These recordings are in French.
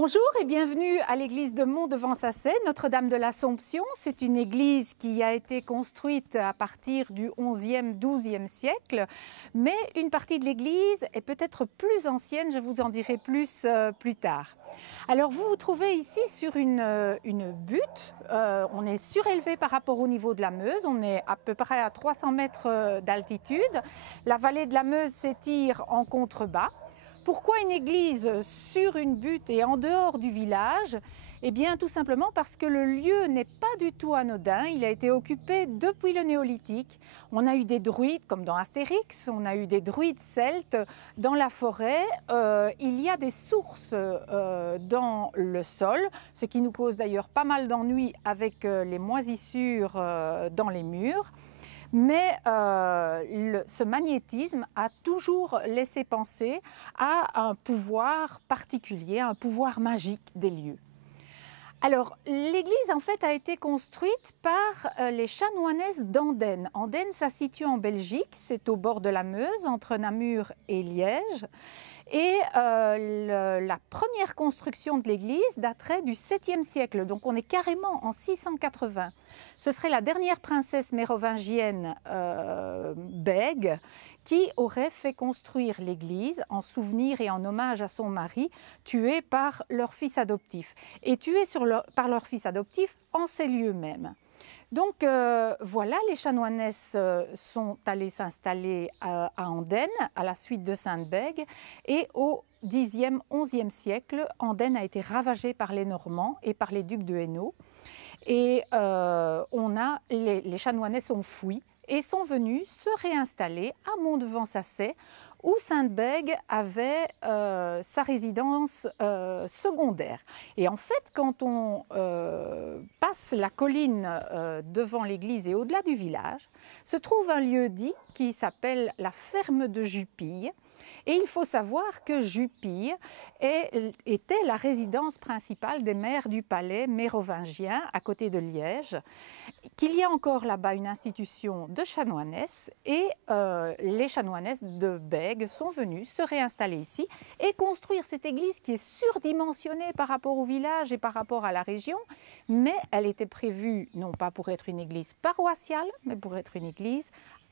Bonjour et bienvenue à l'église de Mont-de-Vansasset, Notre-Dame de l'Assomption. C'est une église qui a été construite à partir du XIe, XIIe siècle, mais une partie de l'église est peut-être plus ancienne, je vous en dirai plus plus tard. Alors vous vous trouvez ici sur une butte, on est surélevé par rapport au niveau de la Meuse, on est à peu près à 300 mètres d'altitude. La vallée de la Meuse s'étire en contrebas. Pourquoi une église sur une butte et en dehors du village? Eh bien tout simplement parce que le lieu n'est pas du tout anodin, il a été occupé depuis le néolithique. On a eu des druides comme dans Astérix, on a eu des druides celtes dans la forêt. Il y a des sources dans le sol, ce qui nous cause d'ailleurs pas mal d'ennuis avec les moisissures dans les murs. Mais ce magnétisme a toujours laissé penser à un pouvoir particulier, un pouvoir magique des lieux. Alors, l'église en fait a été construite par les chanoinesses d'Andenne. Andenne, ça se situe en Belgique, c'est au bord de la Meuse, entre Namur et Liège. Et la première construction de l'église daterait du 7e siècle, donc on est carrément en 680. Ce serait la dernière princesse mérovingienne Bègue qui aurait fait construire l'église en souvenir et en hommage à son mari, tué par leur fils adoptif. Et tué par leur fils adoptif en ces lieux mêmes. Donc voilà, les chanoinesses sont allées s'installer à Andenne à la suite de Sainte-Bègue et au Xe, XIe siècle, Andenne a été ravagée par les Normands et par les ducs de Hainaut et les chanoinesses ont fui et sont venues se réinstaller à Mont-de-Vansasset où Sainte-Bègue avait sa résidence secondaire. Et en fait, quand on passe la colline devant l'église et au-delà du village, se trouve un lieu-dit qui s'appelle la ferme de Jupille. Et il faut savoir que Jupille était la résidence principale des maires du palais mérovingien à côté de Liège, qu'il y a encore là-bas une institution de chanoinesses et les chanoinesses de Bègue sont venues se réinstaller ici et construire cette église qui est surdimensionnée par rapport au village et par rapport à la région, mais elle était prévue non pas pour être une église paroissiale, mais pour être une église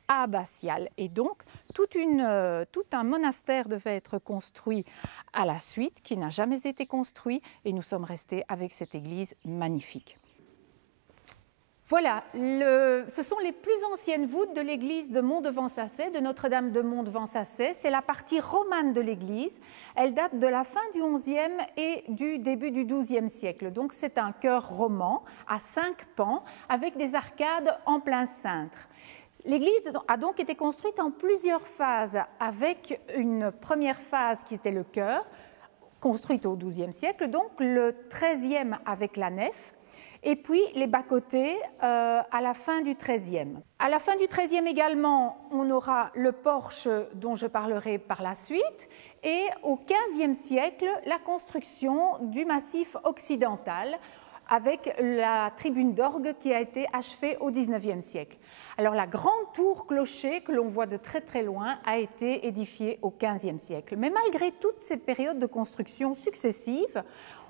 abbatiale. Et donc, tout un monastère devait être construit à la suite, qui n'a jamais été construit, et nous sommes restés avec cette église magnifique. Voilà, ce sont les plus anciennes voûtes de l'église de Mont-de-Vansasset, de Notre-Dame de Mont-de-Vansasset. C'est la partie romane de l'église. Elle date de la fin du XIe et du début du XIIe siècle. Donc c'est un chœur roman à 5 pans avec des arcades en plein cintre. L'église a donc été construite en plusieurs phases, avec une première phase qui était le chœur, construite au XIIe siècle, donc le XIIIe avec la nef, et puis les bas-côtés à la fin du XIIIe. À la fin du XIIIe également, on aura le porche dont je parlerai par la suite, et au XVe siècle, la construction du massif occidental, avec la tribune d'orgue qui a été achevée au XIXe siècle. Alors la grande tour clocher que l'on voit de très très loin a été édifiée au XVe siècle. Mais malgré toutes ces périodes de construction successives,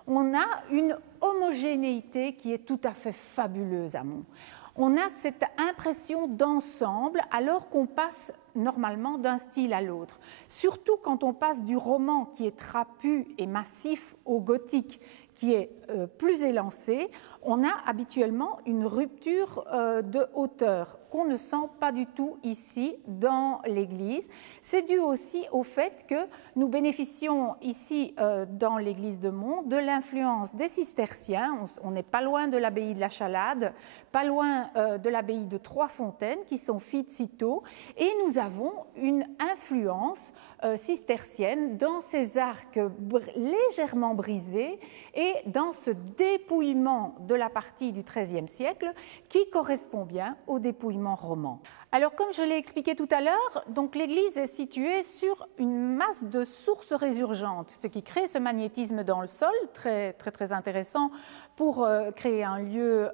on a une homogénéité qui est tout à fait fabuleuse à Mont. On a cette impression d'ensemble alors qu'on passe normalement d'un style à l'autre. Surtout quand on passe du roman qui est trapu et massif au gothique qui est plus élancé, on a habituellement une rupture de hauteur qu'on ne sent pas du tout ici dans l'église. C'est dû aussi au fait que nous bénéficions ici dans l'église de Mont de l'influence des cisterciens. On n'est pas loin de l'abbaye de la Chalade, pas loin de l'abbaye de Trois-Fontaines qui sont filles de sitôt, et nous avons une influence cistercienne dans ces arcs légèrement brisés et dans ce dépouillement de la partie du XIIIe siècle qui correspond bien au dépouillement roman. Alors comme je l'ai expliqué tout à l'heure, donc l'église est située sur une masse de sources résurgentes, ce qui crée ce magnétisme dans le sol, très intéressant pour créer un lieu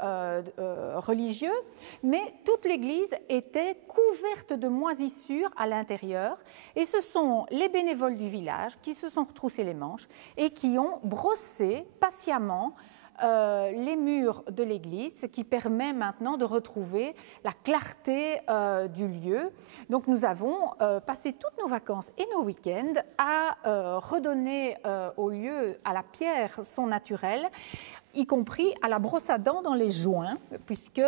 religieux, mais toute l'église était couverte de moisissures à l'intérieur et ce sont les bénévoles du village qui se sont retroussés les manches et qui ont brossé patiemment les murs de l'église, ce qui permet maintenant de retrouver la clarté du lieu. Donc nous avons passé toutes nos vacances et nos week-ends à redonner au lieu, à la pierre, son naturel, y compris à la brosse à dents dans les joints, puisque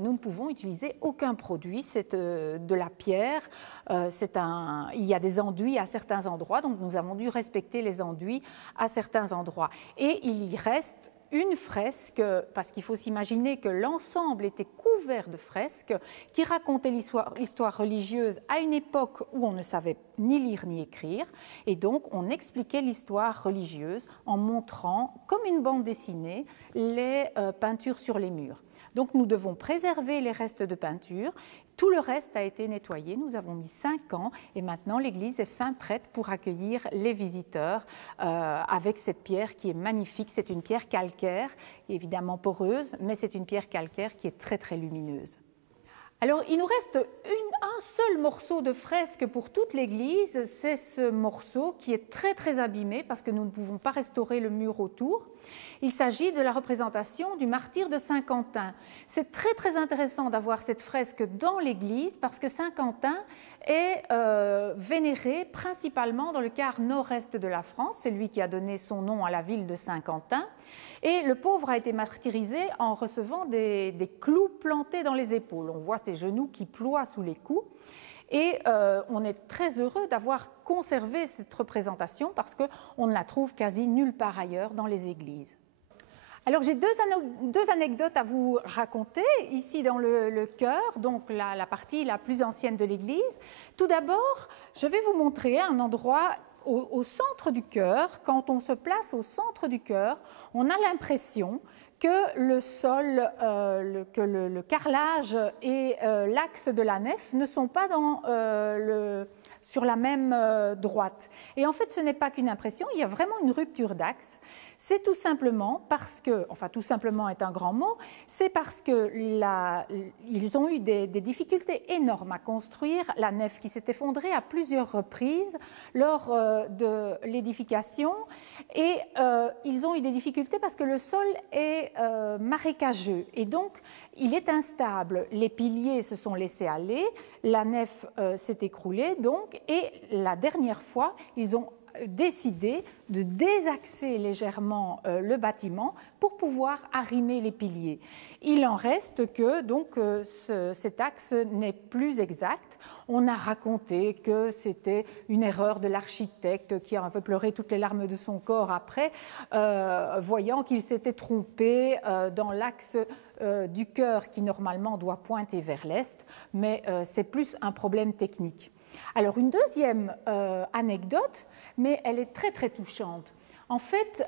nous ne pouvons utiliser aucun produit. C'est de la pierre, il y a des enduits à certains endroits, donc nous avons dû respecter les enduits à certains endroits. Et il y reste une fresque, parce qu'il faut s'imaginer que l'ensemble était couvert de fresques qui racontaient l'histoire religieuse à une époque où on ne savait ni lire ni écrire, et donc on expliquait l'histoire religieuse en montrant, comme une bande dessinée, les peintures sur les murs. Donc nous devons préserver les restes de peinture. Tout le reste a été nettoyé. Nous avons mis 5 ans et maintenant l'église est fin prête pour accueillir les visiteurs avec cette pierre qui est magnifique. C'est une pierre calcaire, évidemment poreuse, mais c'est une pierre calcaire qui est très très lumineuse. Alors, il nous reste un seul morceau de fresque pour toute l'église, c'est ce morceau qui est très très abîmé parce que nous ne pouvons pas restaurer le mur autour. Il s'agit de la représentation du martyr de Saint-Quentin. C'est très très intéressant d'avoir cette fresque dans l'église parce que Saint-Quentin est vénéré principalement dans le quart nord-est de la France. C'est lui qui a donné son nom à la ville de Saint-Quentin. Et le pauvre a été martyrisé en recevant des clous plantés dans les épaules. On voit ses genoux qui ploient sous les coups. Et on est très heureux d'avoir conservé cette représentation parce qu'on ne la trouve quasi nulle part ailleurs dans les églises. Alors j'ai deux anecdotes à vous raconter, ici dans le chœur, donc la partie la plus ancienne de l'église. Tout d'abord, je vais vous montrer un endroit au centre du chœur. Quand on se place au centre du chœur, on a l'impression que le sol, que le carrelage et l'axe de la nef ne sont pas sur la même droite. Et en fait, ce n'est pas qu'une impression, il y a vraiment une rupture d'axe. C'est tout simplement parce que, enfin tout simplement est un grand mot, c'est parce qu'ils ont eu des difficultés énormes à construire la nef qui s'est effondrée à plusieurs reprises lors de l'édification. Et ils ont eu des difficultés parce que le sol est marécageux et donc il est instable. Les piliers se sont laissés aller, la nef s'est écroulée donc, et la dernière fois, ils ont décidé de désaxer légèrement le bâtiment pour pouvoir arrimer les piliers. Il en reste que donc, cet axe n'est plus exact. On a raconté que c'était une erreur de l'architecte qui a un peu pleuré toutes les larmes de son corps après, voyant qu'il s'était trompé dans l'axe du chœur qui normalement doit pointer vers l'est, mais c'est plus un problème technique. Alors une deuxième anecdote, mais elle est très très touchante. En fait,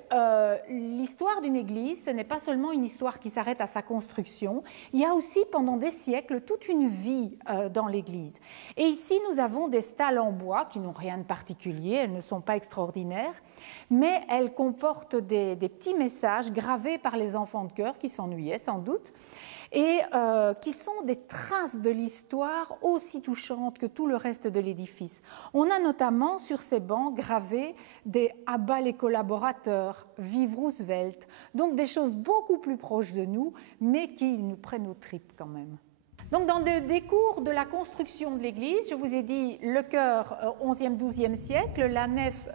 l'histoire d'une église, ce n'est pas seulement une histoire qui s'arrête à sa construction, il y a aussi pendant des siècles toute une vie dans l'église. Et ici, nous avons des stalles en bois qui n'ont rien de particulier, elles ne sont pas extraordinaires, mais elles comportent des petits messages gravés par les enfants de chœur qui s'ennuyaient sans doute, et qui sont des traces de l'histoire aussi touchantes que tout le reste de l'édifice. On a notamment sur ces bancs gravé des « À bas les collaborateurs »,« Vive Roosevelt », donc des choses beaucoup plus proches de nous, mais qui nous prennent aux tripes quand même. Donc dans des cours de la construction de l'église, je vous ai dit le chœur 11e, 12e siècle, la nef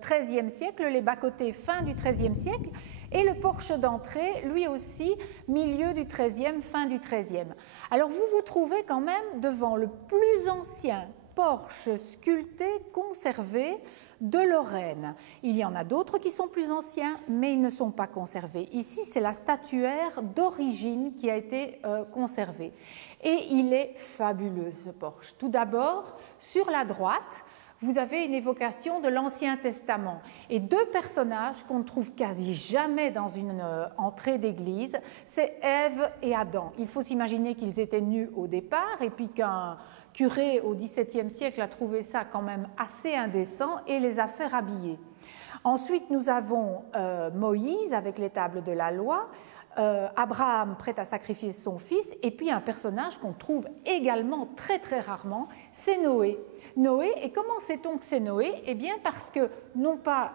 13e siècle, les bas-côtés fin du 13e siècle, et le porche d'entrée, lui aussi, milieu du XIIIe, fin du XIIIe. Alors vous vous trouvez quand même devant le plus ancien porche sculpté, conservé de Lorraine. Il y en a d'autres qui sont plus anciens, mais ils ne sont pas conservés. Ici, c'est la statuaire d'origine qui a été conservée. Et il est fabuleux, ce porche. Tout d'abord, sur la droite, vous avez une évocation de l'Ancien Testament et deux personnages qu'on ne trouve quasi jamais dans une entrée d'église, c'est Ève et Adam. Il faut s'imaginer qu'ils étaient nus au départ et puis qu'un curé au XVIIe siècle a trouvé ça quand même assez indécent et les a fait rhabiller. Ensuite, nous avons Moïse avec les tables de la loi, Abraham prêt à sacrifier son fils, et puis un personnage qu'on trouve également très très rarement, c'est Noé. Noé, et comment sait-on que c'est Noé? Eh bien parce que non pas,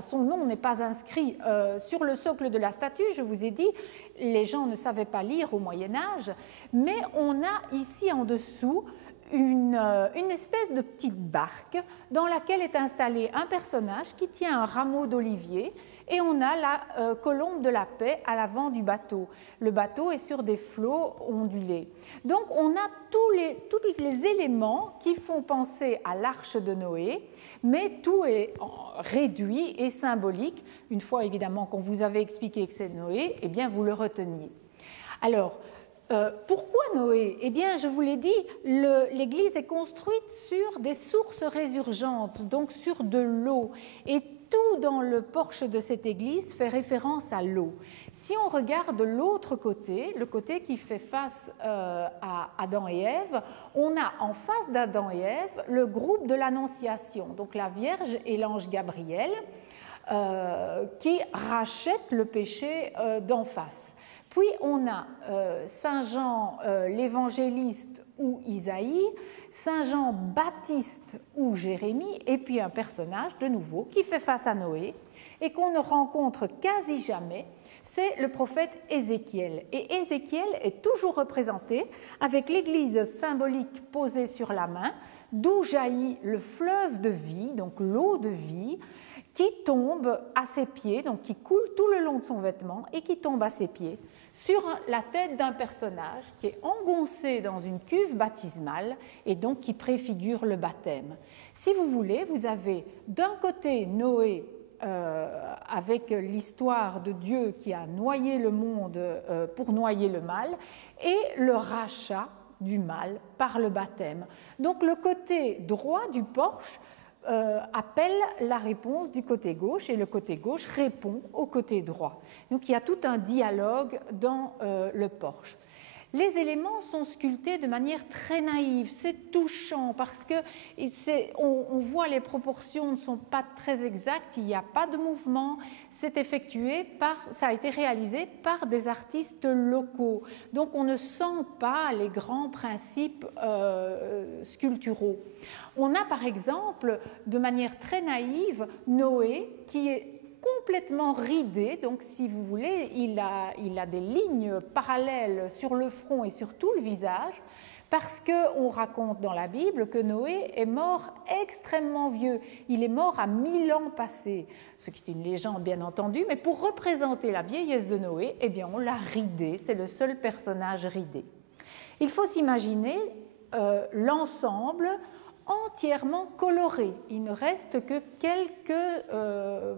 son nom n'est pas inscrit sur le socle de la statue, je vous ai dit, les gens ne savaient pas lire au Moyen-Âge, mais on a ici en dessous une espèce de petite barque dans laquelle est installé un personnage qui tient un rameau d'olivier, et on a la colombe de la paix à l'avant du bateau. Le bateau est sur des flots ondulés. Donc on a tous les éléments qui font penser à l'arche de Noé, mais tout est réduit et symbolique. Une fois évidemment qu'on vous avait expliqué que c'est Noé, eh bien vous le reteniez. Alors, pourquoi Noé? Eh bien, je vous l'ai dit, l'Église est construite sur des sources résurgentes, donc sur de l'eau. Et tout dans le porche de cette Église fait référence à l'eau. Si on regarde l'autre côté, le côté qui fait face à Adam et Ève, on a en face d'Adam et Ève le groupe de l'Annonciation, donc la Vierge et l'ange Gabriel, qui rachètent le péché d'en face. Puis on a Saint Jean l'évangéliste ou Isaïe, Saint Jean Baptiste ou Jérémie, et puis un personnage de nouveau qui fait face à Noé et qu'on ne rencontre quasi jamais, c'est le prophète Ézéchiel. Et Ézéchiel est toujours représenté avec l'église symbolique posée sur la main, d'où jaillit le fleuve de vie, donc l'eau de vie, qui tombe à ses pieds, donc qui coule tout le long de son vêtement et qui tombe à ses pieds, sur la tête d'un personnage qui est engoncé dans une cuve baptismale et donc qui préfigure le baptême. Si vous voulez, vous avez d'un côté Noé avec l'histoire de Dieu qui a noyé le monde pour noyer le mal, et le rachat du mal par le baptême. Donc le côté droit du porche appelle la réponse du côté gauche, et le côté gauche répond au côté droit. Donc il y a tout un dialogue dans le porche. Les éléments sont sculptés de manière très naïve, c'est touchant parce que on voit les proportions ne sont pas très exactes, il n'y a pas de mouvement, ça a été réalisé par des artistes locaux. Donc on ne sent pas les grands principes sculpturaux. On a par exemple, de manière très naïve, Noé qui est complètement ridé, donc si vous voulez, il a des lignes parallèles sur le front et sur tout le visage, parce qu'on raconte dans la Bible que Noé est mort extrêmement vieux. Il est mort à 1000 ans passés, ce qui est une légende bien entendu, mais pour représenter la vieillesse de Noé, eh bien on l'a ridé, c'est le seul personnage ridé. Il faut s'imaginer l'ensemble entièrement coloré. Il ne reste que quelques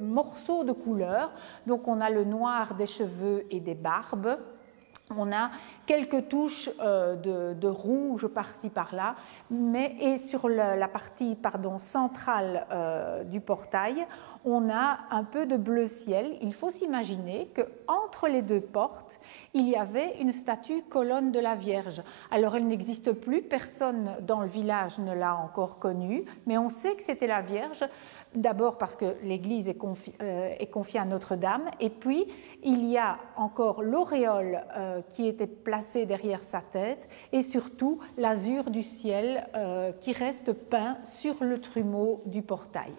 morceaux de couleur. Donc on a le noir des cheveux et des barbes. On a quelques touches de rouge par-ci par-là, et sur la partie centrale du portail, on a un peu de bleu ciel. Il faut s'imaginer qu'entre les deux portes, il y avait une statue colonne de la Vierge. Alors elle n'existe plus, personne dans le village ne l'a encore connue, mais on sait que c'était la Vierge. D'abord parce que l'église est confiée à Notre-Dame, et puis il y a encore l'auréole qui était placée derrière sa tête, et surtout l'azur du ciel qui reste peint sur le trumeau du portail.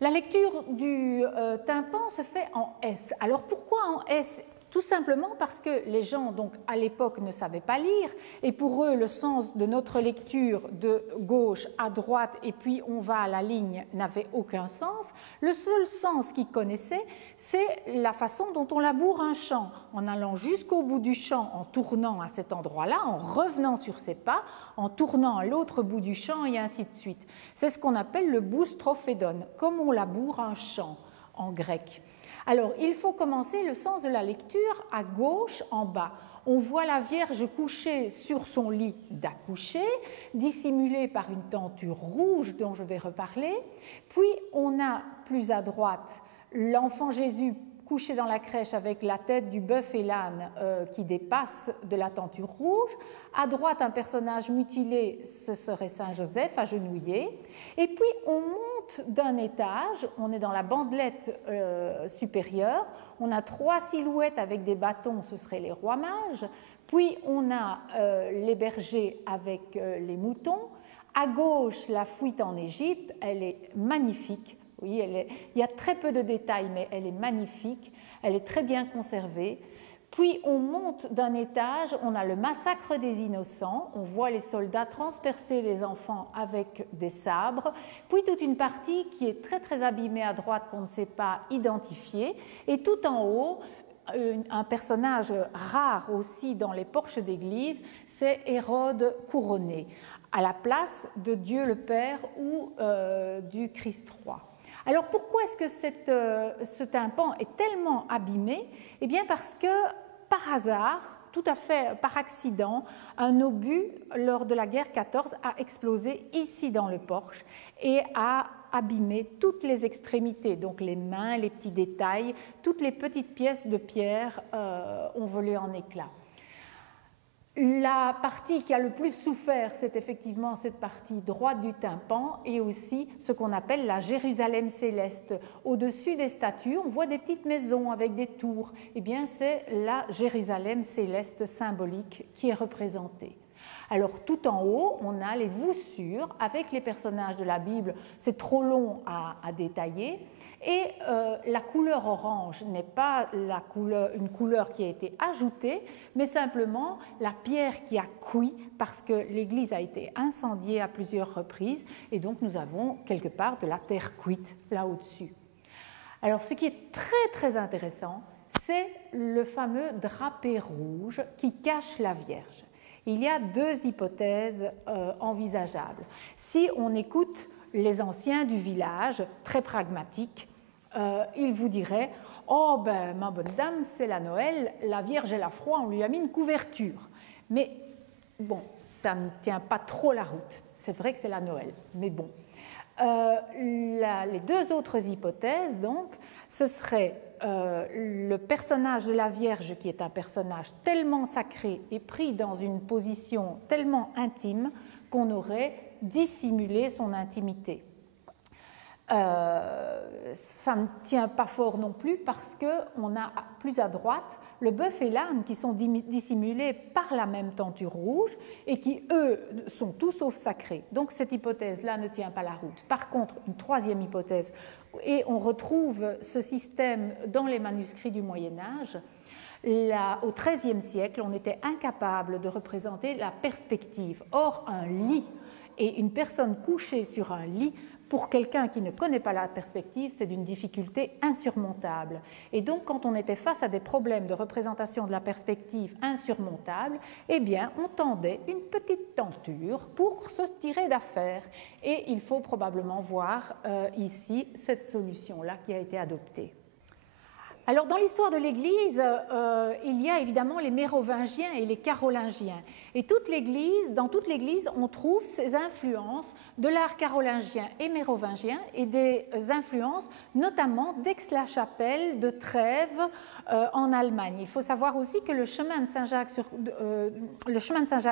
La lecture du tympan se fait en S. Alors pourquoi en S ? Tout simplement parce que les gens, donc, à l'époque, ne savaient pas lire, et pour eux, le sens de notre lecture de gauche à droite, et puis on va à la ligne, n'avait aucun sens. Le seul sens qu'ils connaissaient, c'est la façon dont on laboure un champ, en allant jusqu'au bout du champ, en tournant à cet endroit-là, en revenant sur ses pas, en tournant à l'autre bout du champ, et ainsi de suite. C'est ce qu'on appelle le boustrophédon, comme on laboure un champ en grec. Alors, il faut commencer le sens de la lecture à gauche, en bas. On voit la Vierge couchée sur son lit d'accoucher, dissimulée par une tenture rouge dont je vais reparler. Puis, on a plus à droite l'enfant Jésus couché dans la crèche avec la tête du bœuf et l'âne qui dépasse de la tenture rouge. À droite, un personnage mutilé, ce serait Saint Joseph, agenouillé. Et puis, on monte monte d'un étage, on est dans la bandelette supérieure, on a 3 silhouettes avec des bâtons, ce seraient les rois mages, puis on a les bergers avec les moutons. À gauche, la fuite en Égypte, elle est magnifique. Oui, il y a très peu de détails, mais elle est magnifique, elle est très bien conservée. Puis on monte d'un étage, on a le massacre des innocents, on voit les soldats transpercer les enfants avec des sabres, puis toute une partie qui est très très abîmée à droite qu'on ne sait pas identifier, et tout en haut, un personnage rare aussi dans les porches d'église, c'est Hérode couronné, à la place de Dieu le Père ou du Christ roi. Alors pourquoi est-ce que ce tympan est tellement abîmé? Eh bien parce que par hasard, tout à fait par accident, un obus lors de la guerre 14 a explosé ici dans le porche et a abîmé toutes les extrémités, donc les mains, les petits détails, toutes les petites pièces de pierre ont volé en éclats. La partie qui a le plus souffert, c'est effectivement cette partie droite du tympan et aussi ce qu'on appelle la Jérusalem céleste. Au-dessus des statues, on voit des petites maisons avec des tours. Eh bien, c'est la Jérusalem céleste symbolique qui est représentée. Alors, tout en haut, on a les voussures avec les personnages de la Bible. C'est trop long à détailler. Et la couleur orange n'est pas une couleur qui a été ajoutée, mais simplement la pierre qui a cuit parce que l'église a été incendiée à plusieurs reprises et donc nous avons quelque part de la terre cuite là au-dessus. Alors ce qui est très très intéressant, c'est le fameux drapé rouge qui cache la Vierge. Il y a 2 hypothèses envisageables. Si on écoute les anciens du village, très pragmatiques, ils vous diraient « Oh, ben, ma bonne dame, c'est la Noël, la Vierge elle a froid, on lui a mis une couverture. » Mais bon, ça ne tient pas trop la route. C'est vrai que c'est la Noël, mais bon. Les 2 autres hypothèses, donc, ce serait le personnage de la Vierge, qui est un personnage tellement sacré et pris dans une position tellement intime qu'on aurait dissimulé son intimité. Ça ne tient pas fort non plus parce qu'on a plus à droite le bœuf et l'âne qui sont dissimulés par la même tenture rouge et qui, eux, sont tout sauf sacrés. Donc cette hypothèse-là ne tient pas la route. Par contre, une 3e hypothèse, et on retrouve ce système dans les manuscrits du Moyen-Âge, au XIIIe siècle, on était incapable de représenter la perspective. Or, un lit et une personne couchée sur un lit, pour quelqu'un qui ne connaît pas la perspective, c'est d'une difficulté insurmontable. Et donc, quand on était face à des problèmes de représentation de la perspective insurmontables, eh bien, on tendait une petite tenture pour se tirer d'affaire. Et il faut probablement voir ici cette solution-là qui a été adoptée. Alors, dans l'histoire de l'Église, il y a évidemment les Mérovingiens et les Carolingiens. Et dans toute l'Église, on trouve ces influences de l'art carolingien et mérovingien et des influences notamment d'Aix-la-Chapelle, de Trèves en Allemagne. Il faut savoir aussi que le chemin de Saint-Jacques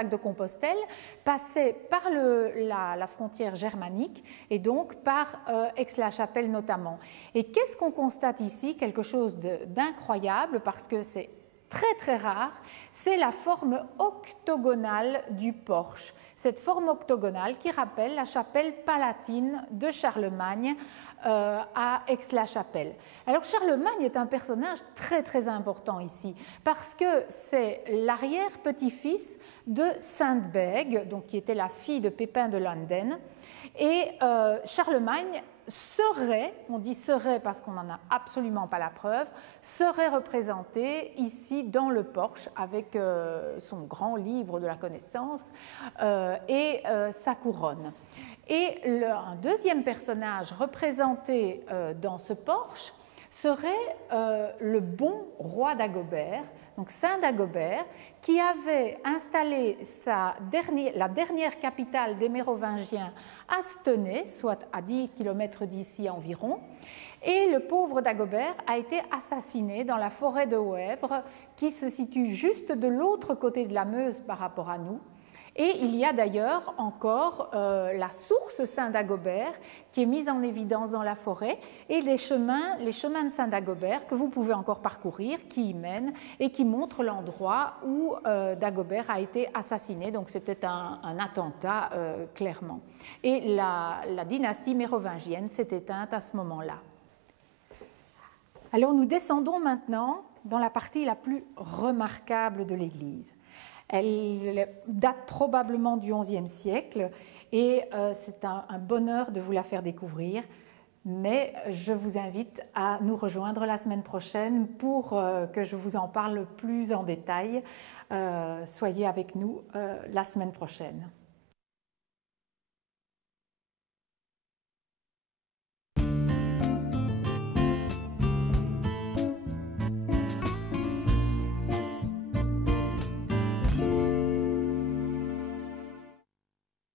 de Compostelle passait par la frontière germanique et donc par Aix-la-Chapelle notamment. Et qu'est-ce qu'on constate ici? Quelque chose d'incroyable parce que c'est très très rare, c'est la forme octogonale du porche. Cette forme octogonale qui rappelle la chapelle palatine de Charlemagne à Aix-la-Chapelle. Alors Charlemagne est un personnage très très important ici parce que c'est l'arrière-petit-fils de Sainte-Bègue, donc qui était la fille de Pépin de Landen, et Charlemagne serait, on dit serait parce qu'on n'en a absolument pas la preuve, serait représenté ici dans le porche avec son grand livre de la connaissance et sa couronne. Et un 2e personnage représenté dans ce porche serait le bon roi Dagobert, donc Saint Dagobert, qui avait installé la dernière capitale des Mérovingiens à Stenay, soit à 10 km d'ici environ, et le pauvre Dagobert a été assassiné dans la forêt de Hoèvres, qui se situe juste de l'autre côté de la Meuse par rapport à nous. Et il y a d'ailleurs encore la source Saint-Dagobert qui est mise en évidence dans la forêt et les chemins de Saint-Dagobert que vous pouvez encore parcourir, qui y mènent et qui montrent l'endroit où Dagobert a été assassiné. Donc c'était un attentat clairement. Et la dynastie mérovingienne s'est éteinte à ce moment-là. Alors nous descendons maintenant dans la partie la plus remarquable de l'église. Elle date probablement du XIe siècle et c'est un bonheur de vous la faire découvrir. Mais je vous invite à nous rejoindre la semaine prochaine pour que je vous en parle plus en détail. Soyez avec nous la semaine prochaine.